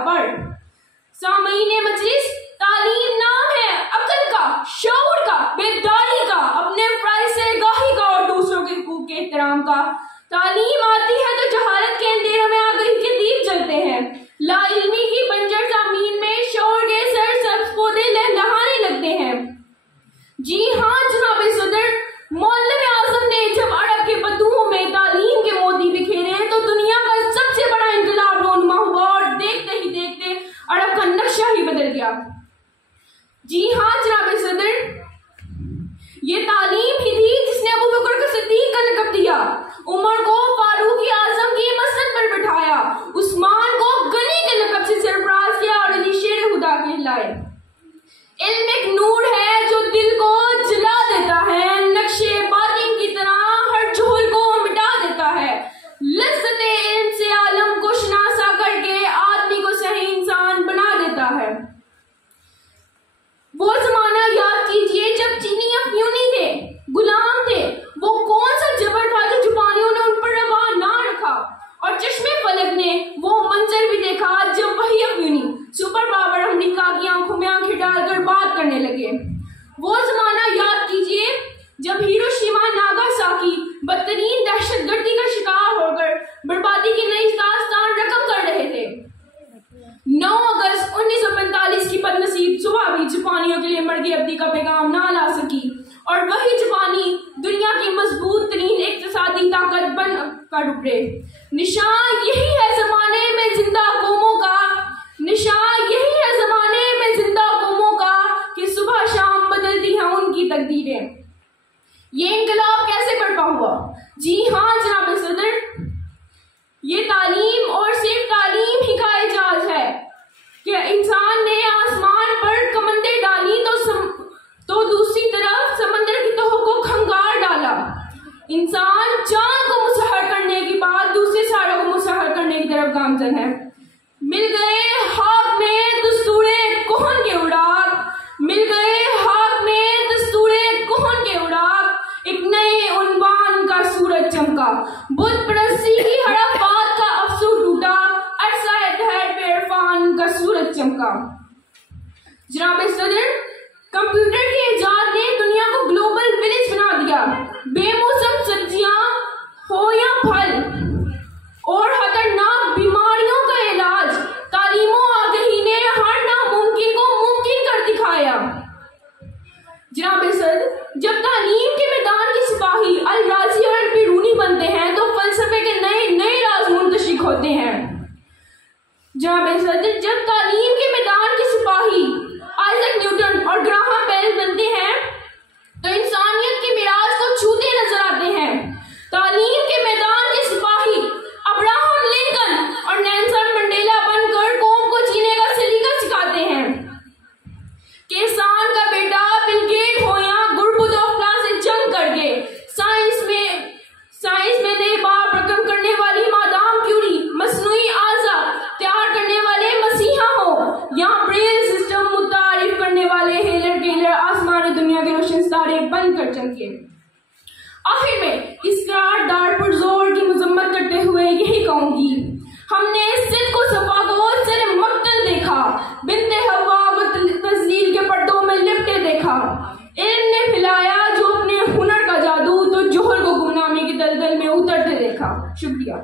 पढ़। सामईने मजलिस, तालीम नाम है अक्ल का, शऊर का, बेदारी का, अपने फर्ज से आगाही का और दूसरों के हुकूक के एहतराम का। तालीम आती है तो जहालत के अंधेरों में आगाही के दीप जलते हैं। लाइल्मी की बंजर ज़मीन में शऊर के सरसब्ज पौधे लहलहाने लगते हैं। जी हाँ जनाब सदर, मौलवी आजम ने जब अरब के बदुओं में तालीम के मोती बिखेरे तो दुनिया का सबसे बड़ा इंकलाब रोनुमा हुआ और देखते ही देखते अरब का नक्शा ही बदल गया। जी हाँ जनाब सदर, ये तालीम ही थी जिसने अबू बकर को सिद्दीक का लक़ब दिया, उमर को फारूक आजम की मसनद पर बिठाया, उस्मान को गनी के लक़ब से सरफराज किया और अली शेर खुदा कहलाए। इल्म एक नूर है जो दिल को जला देता है, नक्शे बातिन की तरह हर जोहल को मिटा देता है। लज़्ज़ते इल्म से आलम को शनासा करके आदमी को सही इंसान बना देता है। वो जमाना याद कीजिए जब चीनी अफ्यूनी थे, गुलाम थे। वो कौन सा जबर था जो जुबानियों ने उन पर रवा ना रखा, और चश्मे फलक ने वो मंजर भी देखा जब वही अफ्यूनी सुपर पावर अमेरिका की आंखों में आंखें डालकर बात करने लगे। वो जमाना याद कीजिए जब हिरोशिमा नागासाकी बदतरीन दहशतगर्दी का शिकार होकर बर्बादी की नई दास्तान रकम कर रहे थे। 9 अगस्त 1945 की बदनसीब सुबह भी जापानियों के लिए मर्ग अब्दी का पैगाम ना ला सकी, और वही जापानी दुनिया की मजबूत तरीन इक्तिसादी ताकत बन कर उभरे। निशान यही है जमाने में जिंदा कौमों का, निशान यही है जमाने में जिंदा कौमों का कि सुबह शाम बदलती हैं उनकी तकदीरें। ये इंकलाब कैसे बर्पा हुआ? जी हाँ जनाब सदर, ये तालीम और सिर्फ तालीम ही का एजाज है कि इंसान ने आसमान पर कमंदे डाली तो दूसरी तरफ समंदर की तहों को खंगार डाला। इंसान चांद को मुसहर करने के बाद दूसरे सारों को मुसहर करने की तरफ गामजन है। मिल गए हाथ में दस्तूरे कोहन के उड़ाक, मिल गए हाथ में दस्तूरे कोहन के उड़ाक, एक नए उन्वान का सूरज चमका, बुत परस्ती की हड़प्पात का अफसू टूटा, अरसा दहर पे इरफान का सूरज चमका। जनाब सदर, कंप्यूटर के इजाद ने दुनिया को ग्लोबल विलेज बना दिया। बेमौसम सब्जियां हो या फल और खतरनाक बीमारियों का इलाज, तालीमो आगाही ने हर नामुमकिन को मुमकिन कर दिखाया। जनाब सदर, जब तालीम के मैदान के सिपाही अल राजी और अल बिरूनी बनते हैं तो फलसफे के नए नए राज मुंतशिक होते हैं। जनाब सदर, जब तालीम के मैदान के सिपाही आइजैक न्यूटन और ग्राहम बेल बनते हैं तो इंसानियत के मिराज को छूते नजर आते हैं। तालीम के मैदान के सिपाही अब्राहम लिंकन और नेल्सन मंडेला बनकर कौम को जीने का सलीका सिखाते हैं। किसान का बेटा बिल गेट हो या गुरबुद अफला से जंग करके साइंस में नए बाब रकम करने वाली मादाम क्यूरी, मसनूई आज़ा तैयार करने वाले मसीहा हो या ब्रेल सिस्टम मुतारिफ करने वाले हेलर गेलर आसमान दुनिया के रोशन सितारे बनकर चमके। आखिर में इस करारदार पर जोर की मजम्मत करते हुए यही कहूंगी, हमने सिर को सफा को सर मक्तल देखा, बिनते हवा को तजलील के पर्दों में लिपटे देखा। इल्म ने फैलाया जो अपने हुनर का जादू तो जोहर को गुमनामी की दलदल में उतरते देखा। शुक्रिया।